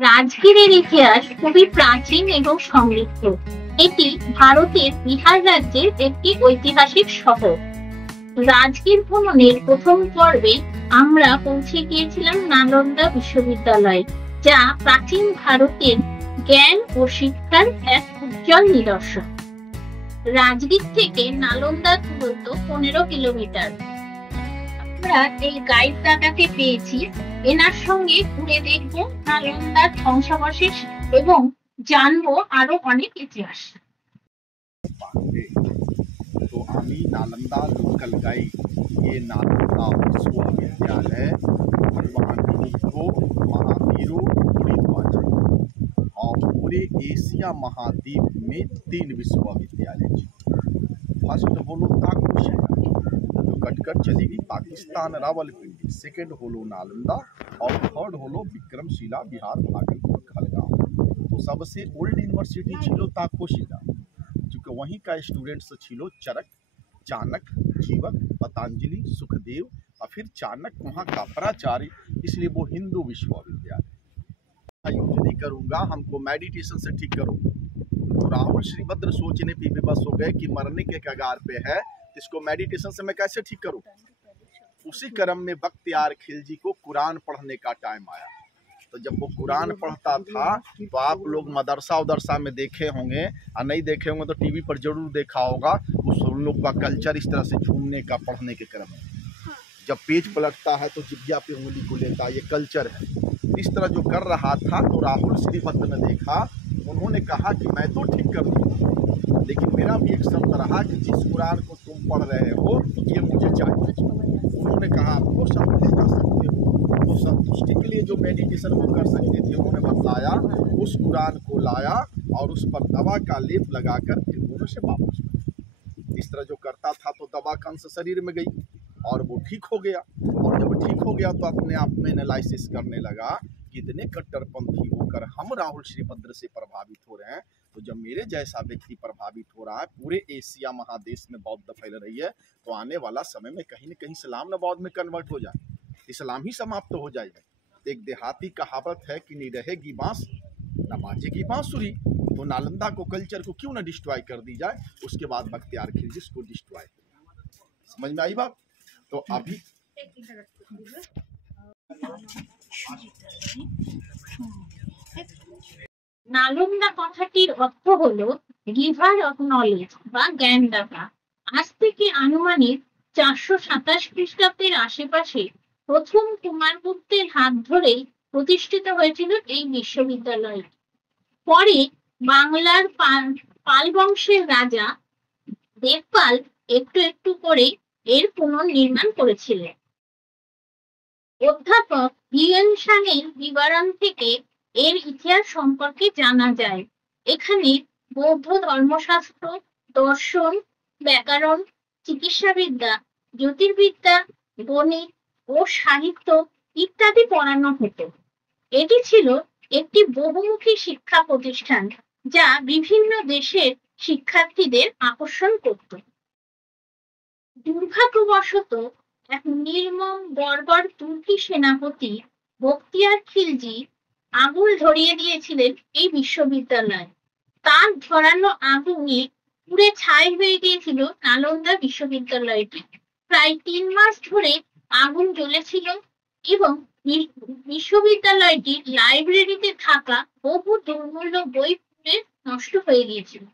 রাজগীরের ইতিহাস খুবই প্রাচীন এবং সমৃদ্ধ। এটি ভারতের বিহার রাজ্যের একটি ঐতিহাসিক শহর। রাজগীর ভ্রমণের প্রথম পর্বে আমরা পৌঁছে গিয়েছিলাম নালন্দা বিশ্ববিদ্যালয়ে, যা প্রাচীন ভারতের জ্ঞান ও শিক্ষার এক উজ্জ্বল নিদর্শন। রাজগীর থেকে নালন্দার দূরত্ব 15 কিলোমিটার। আমরা এই গাইড দাদাকে পেয়েছি, এনার সঙ্গে ঘুরে দেখব নালন্দার ধ্বংসাবশেষ এবং জানবো আরো অনেক ইতিহাস। तो आमी नालंदा लोकल गाइड, ये नालंदा विश्वविद्यालय भगवान बुद्धो महावीरों और पूरे एशिया महाद्वीप में 3 विश्वविद्यालय। फर्स्ट होलो ताकुशिला जो कटकर चलेगी पाकिस्तान रावलपिंडी, सेकंड होलो नालंदा और थर्ड होलो विक्रमशिला बिहार भागलपुर खलगांव। तो सबसे ओल्ड यूनिवर्सिटी छिलो ताकुशिला, क्योंकि वहीं का स्टूडेंट्स छिलो चरक, चाणक, जीवक, पतंजलि, सुखदेव और फिर चाणक वहाँ का प्राचार्य, इसलिए वो हिंदू विश्वविद्यालय। यूज नहीं करूँगा, हमको मेडिटेशन से ठीक करो। तो राहुल श्रीभद्र सोचने पे विवश हो गए कि मरने के कगार पे है, इसको मेडिटेशन से मैं कैसे ठीक करूँ। उसी क्रम में बख्तियार खिलजी को कुरान पढ़ने का टाइम आया। तो जब वो कुरान पढ़ता था तो आप लोग मदरसा उदरसा में देखे होंगे, और नहीं देखे होंगे तो टीवी पर जरूर देखा होगा। उस लोग का कल्चर इस तरह से झूमने का, पढ़ने के क्रम में जब पेज पलटता है तो जिज्ञा पे उंगली को लेता, ये कल्चर है। इस तरह जो कर रहा था तो राहुल श्रीभद्र ने देखा, उन्होंने कहा कि मैं तो ठीक कर दूँ, लेकिन मेरा भी एक शब्द रहा कि जिस कुरान को तुम पढ़ रहे हो ये मुझे चाहिए। उन्होंने कहा आपको सब ले जा सकते हो। तो संतुष्टि के लिए जो मेडिटेशन वो कर सकते थे, उन्होंने बताया, उस कुरान को लाया और उस पर दवा का लेप लगाकर फिर उन्होंने से वापस। इस तरह जो करता था तो दवा का अंश शरीर में गई और वो ठीक हो गया। और जब ठीक हो गया तो अपने आप में एनालिसिस करने लगा कि इतने कट्टरपंथी होकर हम राहुल श्रीभद्र से प्रभावित हो रहे हैं, तो जब मेरे जैसा व्यक्ति प्रभावित हो रहा है, पूरे एशिया महादेश में बौद्ध फैल रही है, तो आने वाला समय में कहीं न कहीं इस्लाम न बौद्ध में कन्वर्ट हो जाए, इस्लाम ही समाप्त हो जाएगा। एक देहाती कहावत है कि नहीं रहेगी बांस न बाजेगी बांसुरी। तो नालंदा को, कल्चर को क्यों न डिस्ट्रॉय कर दी जाए। उसके बाद बख्तियार खिलजी को डिस्ट्रॉय। समझ में आई बात। तो अभी নালন্দা কথাটির অর্থ হলো রিভার অফ নলেজ বা জ্ঞানদাতা। আজ থেকে আনুমানিক 427 খ্রিস্টাব্দের আশেপাশে প্রথম কুমারগুপ্তের হাত ধরেই প্রতিষ্ঠিত হয়েছিল এই বিশ্ববিদ্যালয়। পরে বাংলার পাল বংশের রাজা দেবপাল একটু একটু করে এর পুনর্নির্মাণ করেছিলেন। অধ্যাপক ভিএন সাংয়ের বিবরণ থেকে এর ইতিহাস সম্পর্কে জানা যায়। এখানে বৌদ্ধ ধর্মশাস্ত্র, দর্শন, ব্যাকরণ, চিকিৎসাবিদ্যা, জ্যোতির্বিদ্যা, গণিত ও সাহিত্য ইত্যাদি পড়ানো হতো। এটি ছিল একটি বহুমুখী শিক্ষা প্রতিষ্ঠান, যা বিভিন্ন দেশের শিক্ষার্থীদের আকর্ষণ করত। দুর্ভাগ্যবশত এক নির্মম বর্বর তুর্কি সেনাপতি বখতিয়ার খিলজি আগুন ধরিয়ে দিয়েছিলেন এই বিশ্ববিদ্যালয়। তার ধরানো আগুনে পুড়ে ছাই হয়ে গিয়েছিল নালন্দা বিশ্ববিদ্যালয়টি। প্রায় 3 মাস ধরে আগুন জ্বলেছিল এবং বিশ্ববিদ্যালয়টির লাইব্রেরিতে থাকা বহু দুর্মূল্য বই পুড়ে নষ্ট হয়ে গিয়েছিল।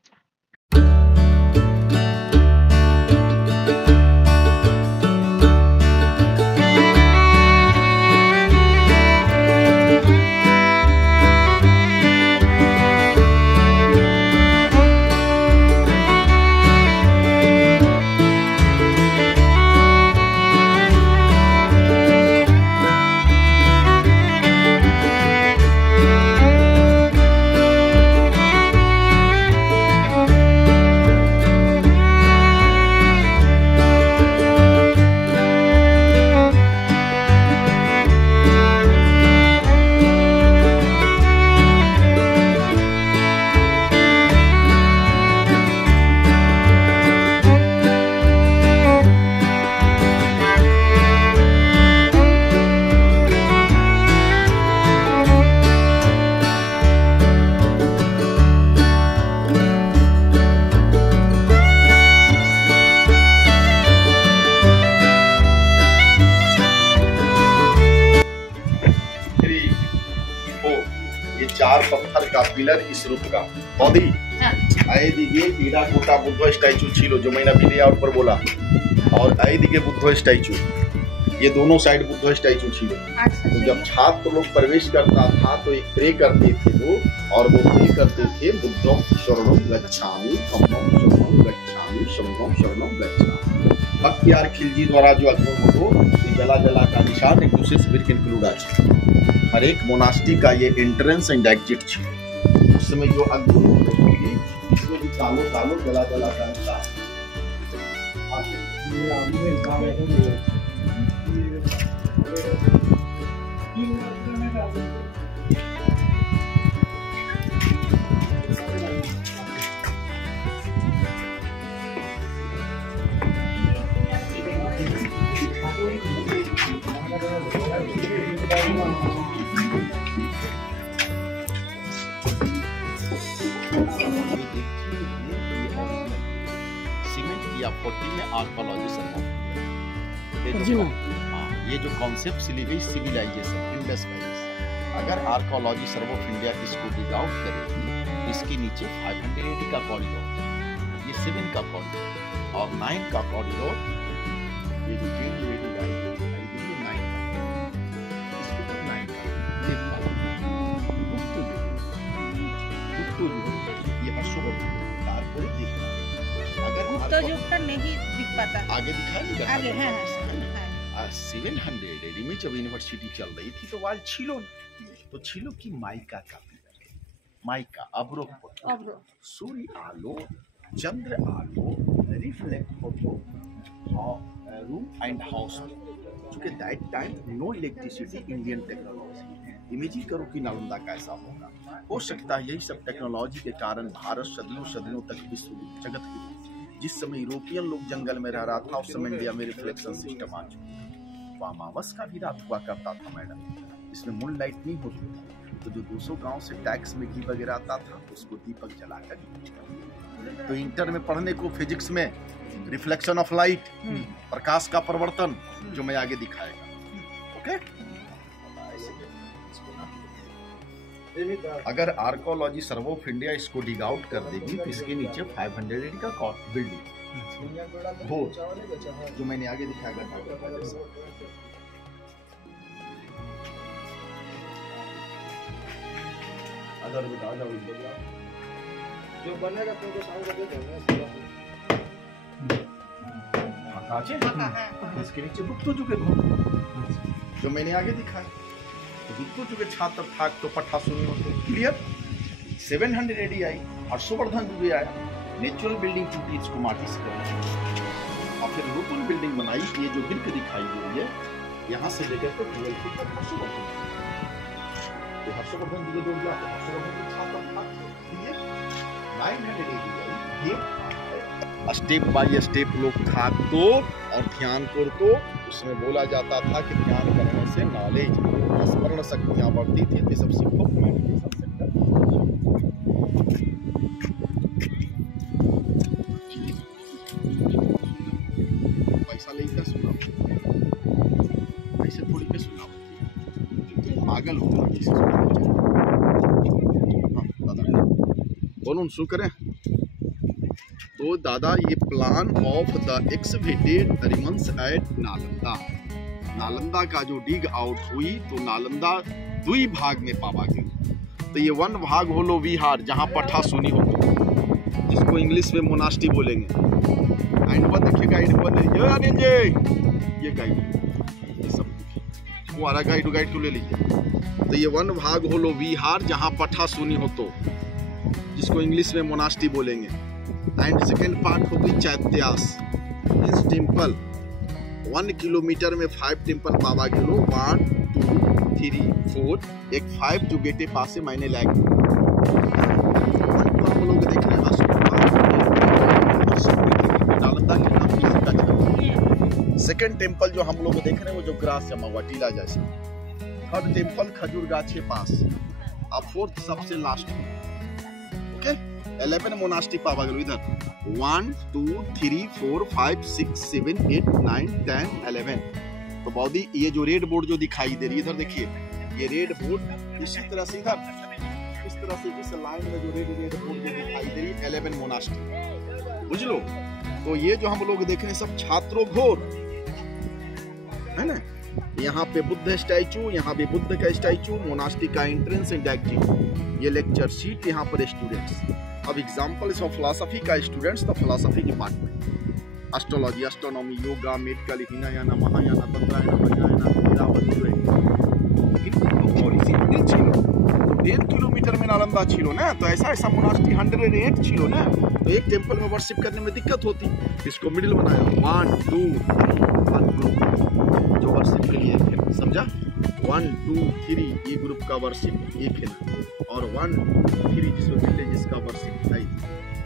चार पत्थर का पिलर इस रूप का बॉडी आए दिगे हीरा कोटा बुद्ध स्टैचू छिलो जो मैंने अभी लेआउट पर बोला, और आए दिगे बुद्ध स्टैचू, ये दोनों साइड बुद्ध स्टैचू छिलो। तो जब छात्र लोग प्रवेश करता था तो एक प्रे करते थे लोग, और वो प्रे करते थे बुद्धम शरणम गच्छामि, धम्मम शरणम गच्छामि, संघम शरणम गच्छामि। बख्तियार खिलजी द्वारा जो अग्नि हो जला जला का निशान एक दूसरे से बिल्कुल इंक्लूड है। हर एक मोनास्ट्री का ये एंट्रेंस एंड एग्जिट छे। उस समय जो अग्नि इसमें भी तालो तालो जला जला का निशान। सीमेंट किया 40 में आर्कोलॉजी सर्व ये जो कॉन्सेप्ट सिविलाइजेशन इंडस वैली, अगर आर्कोलॉजी सर्व ऑफ इंडिया इसको डिग आउट करेगी, इसके नीचे 580 का कॉरिडोर, ये 7 का कॉरिडोर और 9 का कॉरिडोर, ये जो 10 लेडी गाइड 9 का, इसको तो 9 का ये हर्षवर्धन तारपुर देखना। अगर गुप्ता युग नहीं दिख पाता, आगे दिखाएंगे आगे है 700 एडी में जब यूनिवर्सिटी चल रही थी तो वाल छिलो, तो छिलो की माइका का माइका अवरोध सूर्य आलो चंद्र आलो रिफ्लेक्ट होतो रूम एंड हाउस, क्योंकि that time no electricity Indian technology. Imagine करो कि नालंदा कैसा होगा। हो सकता है यही सब टेक्नोलॉजी के कारण भारत सदियों तक विश्व जगत की, जिस समय यूरोपियन लोग जंगल में रह रहा था उस समय इंडिया में रिफ्लेक्शन सिस्टम आ चुका। अमावस का भी रात हुआ करता था मैडम, इसमें मून लाइट नहीं होती, तो जो 200 गांव से टैक्स में घी वगैरह आता था उसको दीपक जलाकर। तो इंटर में पढ़ने को फिजिक्स में रिफ्लेक्शन ऑफ लाइट, प्रकाश का परिवर्तन, जो मैं आगे दिखाएगा। ओके, अगर आर्कोलॉजी सर्व ऑफ इंडिया इसको डिग आउट कर देगी तो इसके नीचे 580 का बिल्डिंग हो, जो मैंने आगे दिखाया। जो बनेगा तुमको साउंड दे देंगे। इसके नीचे गुप्तो जुगे जो मैंने आगे दिखाया, गुप्तो जुगे छात्र था तो पट्टा सुनी होते। क्लियर। 700 एडी आई, हर्षवर्धन जुगे आया, नेचुरल बिल्डिंग टूटी, इसको माटी से और फिर नूतन बिल्डिंग बनाई। ये जो बिल्क दिखाई दे रही है यहाँ से लेकर के 12 फुट तक हर्षवर्धन जुगे जो गया तो हर्षवर्धन के छात्र था। 900 एडी आई, ये स्टेप बाय स्टेप लोग था तो और ध्यान करतो। उसमें बोला जाता था कि ध्यान करने से नॉलेज स्मरण शक्तियां बढ़ती थी। ये सब सीखो मेडिटेशन सेंटर। पैसा लेकर सुना, ऐसे थोड़ी के सुना, पागल हो दादा बोलूं शू करें तो दादा ये plan of the excavated remains at Nalanda, Nalanda का जो डिग आउट हुई तो नालंदा 2 भाग में पावा गई। तो ये 1 भाग होलो विहार जहाँ पठा सुनी हो, जिसको इंग्लिश में मोनास्ट्री बोलेंगे। गाइड पर देखिए, गाइड पर ये अनिल जी, ये गाइड, ये सब वो वाला गाइड तो ले लीजिए। तो ये 1 भाग होलो विहार जहाँ पठा सुनी हो तो, जिसको इंग्लिश में मोनास्ट्री बोलेंगे। एंड सेकेंड पार्ट हो गई चैत्यास, मीन्स टेम्पल। 1 किलोमीटर में 5 टेम्पल पावा गेलो, 1 2 3 4, एक 5 जो गेटे पास से मैंने लैग लोग देख रहे हैं। सेकेंड टेम्पल जो हम लोग देख रहे हैं वो जो ग्रास जमा हुआ टीला जैसा। थर्ड टेम्पल खजूर गाछे पास, और 4th सबसे लास्ट। ओके, 11 मोनास्ट्री पावा गेलो इधर। 1 2 3 4 5 6 7 8 9 10 11। तो बॉडी ये जो रेड बोर्ड जो दिखाई दे रही है इधर देखिए, ये रेड बोर्ड इसी तरह से इधर इस तरह से इस लाइन में जो रेड रेड बोर्ड में दिखाई दे रही है 11 मोनास्ट्री, बुझ लो। तो ये जो हम लोग देख रहे हैं सब छात्रों घोर है ना। यहाँ पे बुद्ध स्टैचू, यहाँ पे बुद्ध का स्टैचू, मोनास्ट्री का एंट्रेंस एंड एग्जिट, ये लेक्चर शीट, यहाँ पर स्टूडेंट्स। अब एग्जांपल ऑफ फिलॉसफी का students, the philosophy department, astrology, astronomy, yoga, medical, Hinayana, Mahayana, Tantrayana, Vajrayana, तो 1.5 किलोमीटर में नालंदा छिलो ना। तो ऐसा ऐसा मोनास्ट्री 108 छिलो ना। तो एक टेंपल में वर्शिप करने में दिक्कत होती, इसको मिडिल बनाया 1 2 1 ग्रुप जो वर्शिप के लिए है, समझा। 1 2 3 ये ग्रुप का वर्शिप एक है ना, और 1 2 3 जिसमें विलेजेस का वर्शिप है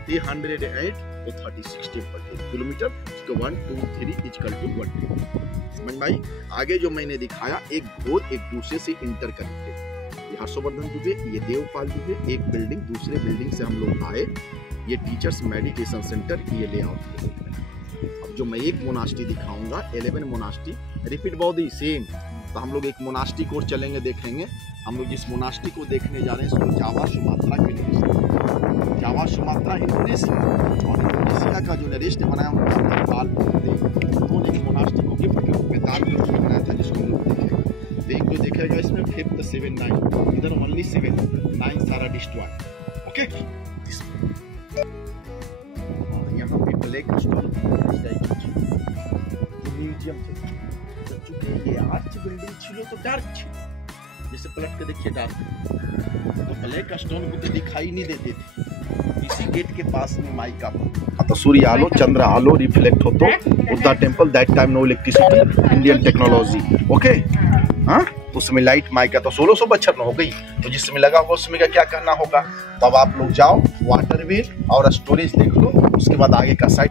308 तो 36 टेंपल 1 किलोमीटर, तो 1 2 3 इक्वल टू 1। समझ में आई। आगे जो मैंने दिखाया एक घोर एक दूसरे से इंटर कनेक्टेड, ये हर्षवर्धन जुगे, ये देवपाल जुगे, एक बिल्डिंग दूसरे बिल्डिंग से हम लोग आए, ये टीचर्स मेडिटेशन सेंटर, ये लेआउट। अब जो मैं एक मोनास्ट्री दिखाऊंगा 11 मोनास्ट्री रिपीट बॉडी सेम। तो हम लोग एक मोनास्ट्री कोर्स चलेंगे, देखेंगे। हम लोग जिस मोनास्ट्री को देखने जा रहे हैं इसको जावा सुमात्रा के लिए, जावा सुमात्रा इंडोनेशिया, और इंडोनेशिया का जो नरेश ने बनाया उनका दाल उन्होंने मोनास्ट्री को गिफ्ट के रूप में दाल में बनाया था, जिसको लोग देखेंगे। एक जो देखेगा इसमें 5th 7 9 इधर ओनली 7 9 सारा डिस्ट्रॉय। ओके, यहाँ पे ब्लैक स्टोन म्यूजियम थे, चूंकि ये आर्च बिल्डिंग छिलो तो डार्क छिलो, जैसे पलट के देखिए डार्क, तो ब्लैक स्टोन को दिखाई नहीं देते थे। इसी गेट के पास में माई का तो सूर्य आलो चंद्र आलो रिफ्लेक्ट हो तो Buddha temple, that time no electricity, Indian technology. Okay, हाँ, तो उसमें लाइट माइका तो 1600 बच्चर में हो गई, तो जिसमें लगा होगा उसमें का क्या करना होगा। तो अब आप लोग जाओ वाटरवे और स्टोरेज देख लो, उसके बाद आगे का side.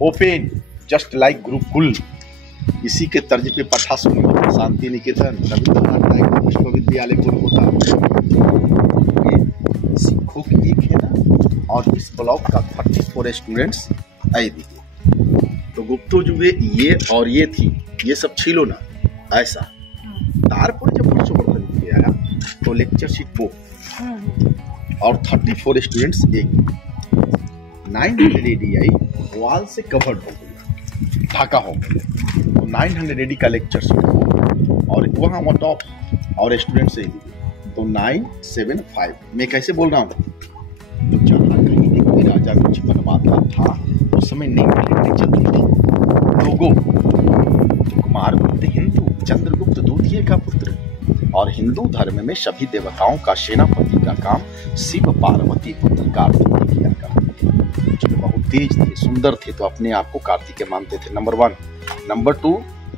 Open just like Gurukul, इसी के तर्ज पे पठासुनी, शांति निकेतन, रविंद्रनाथ टैगोर विश्वविद्यालय कोलकाता, सिखों की एक है ना। और इस ब्लॉक का 34 स्टूडेंट्स आई दिए। तो गुप्तो जुगे ये और ये थी, ये सब छिलो ना ऐसा। तारपुर जब हर्षवर्धन जी आया तो लेक्चर शीट वो और 34 स्टूडेंट्स एक 900 AD वॉल से कवर्ड हो गई, ढाका हो गया। तो 900 AD का लेक्चर शीट और वहाँ वो टॉप और स्टूडेंट से तो 975 मैं कैसे बोल रहा हूँ। तो जहाँ कहीं भी कोई राजा कुछ बनवाता था उस समय नेम प्लेटें चलती थी। लोगों कुमारगुप्त हिंदू, चंद्रगुप्त द्वितीय का पुत्र, और हिंदू धर्म में सभी देवताओं का सेनापति का काम शिव पार्वती पुत्र कार्तिक किया करते थे। जो बहुत तेज थे, सुंदर थे, तो अपने आप को कार्तिकेय मानते थे, नंबर 1। नंबर 2,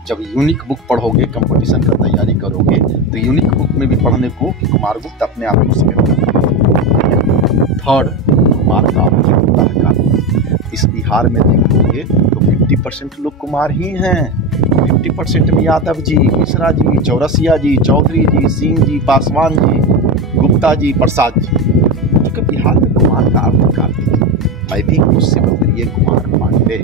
जब यूनिक बुक पढ़ोगे, कंपटीशन का तैयारी करोगे, तो यूनिक बुक में भी पढ़ने को कि कुमारगुप्त अपने आप को सेकंड करते हैं। 3rd, कुमार का होता है कार्तिक। इस बिहार में देखोगे तो 50% लोग कुमार ही हैं। 50% में यादव जी, मिश्रा जी, चौरसिया जी, चौधरी जी, सिंह जी, पासवान जी, गुप्ता जी, प्रसाद जी, क्योंकि बिहार में कुमार का अर्थ कार्तिक है। मैं भी उससे प्रिय कुमार पांडे,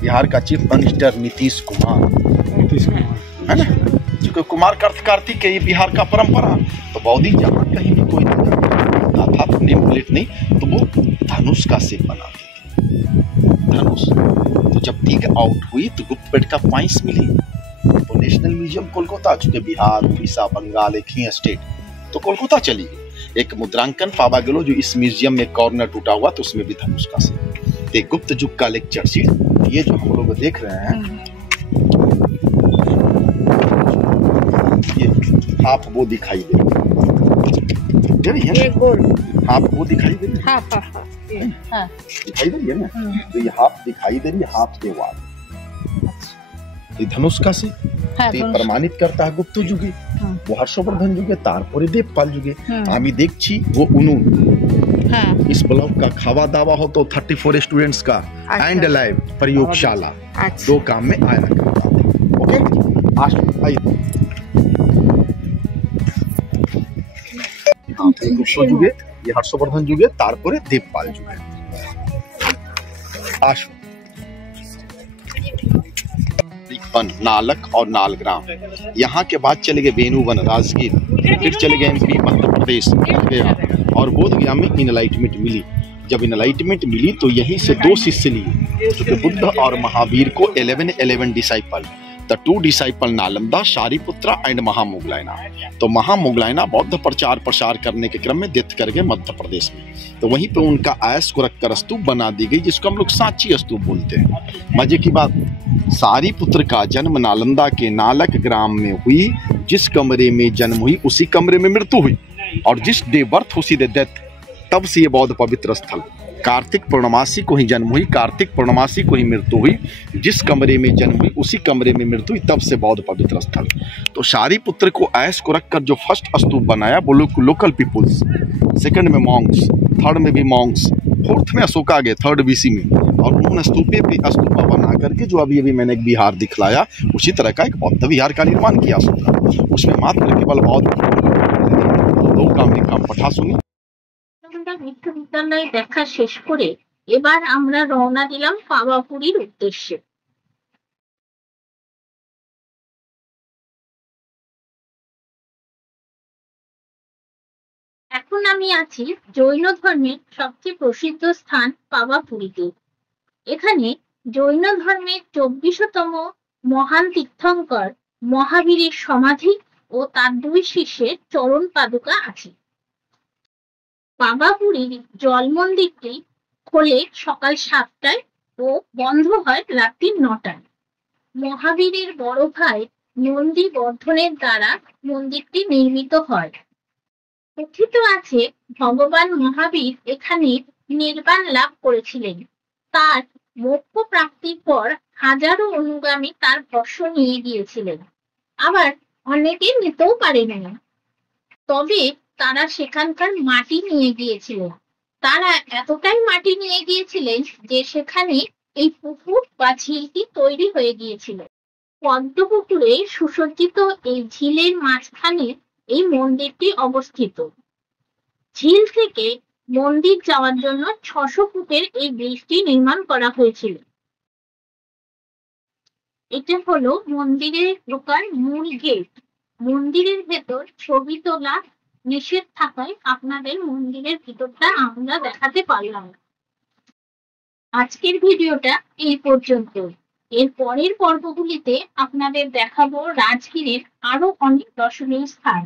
बिहार का चीफ मिनिस्टर नीतीश कुमार है ना, क्योंकि कुमार का अर्थ कार्तिक है, ये बिहार का परंपरा। तो बौद्धी जहाँ कहीं भी कोई था तो नेम प्लेट नहीं, तो वो धनुष का शेप बनाते थे, धनुष। तो जब टीक आउट हुई तो गुप्तपेट का पॉइंट्स मिली, तो नेशनल म्यूजियम कोलकाता, चूंकि बिहार, उड़ीसा, बंगाल एक ही स्टेट, तो कोलकाता चली गई। एक मुद्रांकन पावा गलो जो इस म्यूजियम में कॉर्नर टूटा हुआ, तो उसमें भी धनुष का शेप। एक गुप्त युग का लेक्चर शीट, ये जो हम लोग देख रहे हैं, ये हाफ वो दिखाई दे रही है, हाफ वो दिखाई दे रही है, दिखाई दे रही है ना। तो ये हाफ दिखाई दे रही है, हाफ के वाल, ये धनुष का से হ্যাঁ, তে বলুন। প্রমাণিত করতা है गुप्त যুগে হুম। वो हर्षवर्धन যুগে তারপরে দেবপাল যুগে হুম। আমি দেখছি वो उन्होंने हाँ। इस ब्लॉक का खावा दावा हो तो 34 स्टूडेंट्स का अच्छा। एंड लाइव प्रयोगशाला अच्छा। 2 काम में आया करता था। ओके आज आइए गुप्त যুগে ये हर्षवर्धन যুগে তারপরে দেবপাল যুগে आशु वन नालक और नालग्राम यहाँ के बाद चले गए वेणुवन राजगीर फिर चले गए एमपी मध्य प्रदेश गया और बोध गया में इनलाइटमेंट मिली जब इनलाइटमेंट मिली तो यहीं से 2 शिष्य लिए जो बुद्ध और महावीर को 11 disciple the 2 disciple Nalanda Shariputra and Mahamoggallana तो महामोगलायना बौद्ध प्रचार प्रसार करने के क्रम में डेथ कर गए मध्य प्रदेश में तो वहीं पे उनका आयस को रखकर स्तूप बना दी गई जिसको हम लोग सांची स्तूप बोलते हैं। मजे की बात सारीपुत्र का जन्म नालंदा के नालक ग्राम में हुई जिस कमरे में जन्म हुई उसी कमरे में मृत्यु हुई और जिस डे बर्थ उसी डे डेथ तब से ये बौद्ध पवित्र स्थल कार्तिक पूर्णमासी को ही जन्म हुई कार्तिक पूर्णमासी को ही मृत्यु हुई जिस कमरे में जन्म हुई उसी कमरे में मृत्यु हुई तब से बौद्ध पवित्र स्थल। तो शारिपुत्र को ऐश को रखकर जो फर्स्ट स्तूप बनाया वो लोकल पीपुल्स सेकंड में मॉन्क्स थर्ड में भी मॉन्क्स फोर्थ में अशोका गए 3rd BC में और उन्होंने स्तूपे पे स्तूपा बना करके जो अभी मैंने एक विहार दिखलाया उसी तरह का एक बौद्ध विहार का निर्माण किया अशोका उसमें मात्र केवल बौद्ध दो काम पठा सुनी বিশ্ববিদ্যালয়ে দেখা শেষ করে এবার আমরা রওনা দিলাম পাওয়াপুরীর উদ্দেশ্যে। এখন আমি আছি জৈন ধর্মের সবচেয়ে প্রসিদ্ধ স্থান পাওয়াপুরীতে। এখানে জৈন ধর্মের 24তম মহান তীর্থঙ্কর মহাবীরের সমাধি ও তার 2 শিষ্যের চরণ পাদুকা আছে। পাওয়াপুরীর জল মন্দিরটি খোলে সকাল 7টায় ও বন্ধ হয় রাত্রি 9টায়। মহাবীরের বড় ভাই নন্দী বর্ধনের দ্বারা মন্দিরটি নির্মিত হয়। কথিত আছে ভগবান মহাবীর এখানে নির্বাণ লাভ করেছিলেন। তার মোক্ষ প্রাপ্তির পর হাজারো অনুগামী তার ভস্ম নিয়ে গিয়েছিলেন, আবার অনেকে নিতেও পারেনি। তবে তারা সেখানকার মাটি নিয়ে গিয়েছিলেন। তারা এতটাই মাটি নিয়ে গিয়েছিলেন যে সেখানে এই পুকুর বা ঝিলটি তৈরি হয়ে গিয়েছিল। পদ্মপুকুরে সুসজ্জিত এই ঝিলের মাঝখানে এই মন্দিরটি অবস্থিত। ঝিল থেকে মন্দির যাওয়ার জন্য 600 ফুটের এই ব্রিজটি নির্মাণ করা হয়েছিল। এটা হলো মন্দিরের ঢোকার মূল গেট। মন্দিরের ভেতর ছবি তোলা নিষেধ থাকায় আপনাদের মন্দিরের ভিতরটা আমরা দেখাতে পারলাম না। আজকের ভিডিওটা এই পর্যন্ত। এর পরের পর্বগুলিতে আপনাদের দেখাবো রাজগীরের আরো অনেক দর্শনীয় স্থান।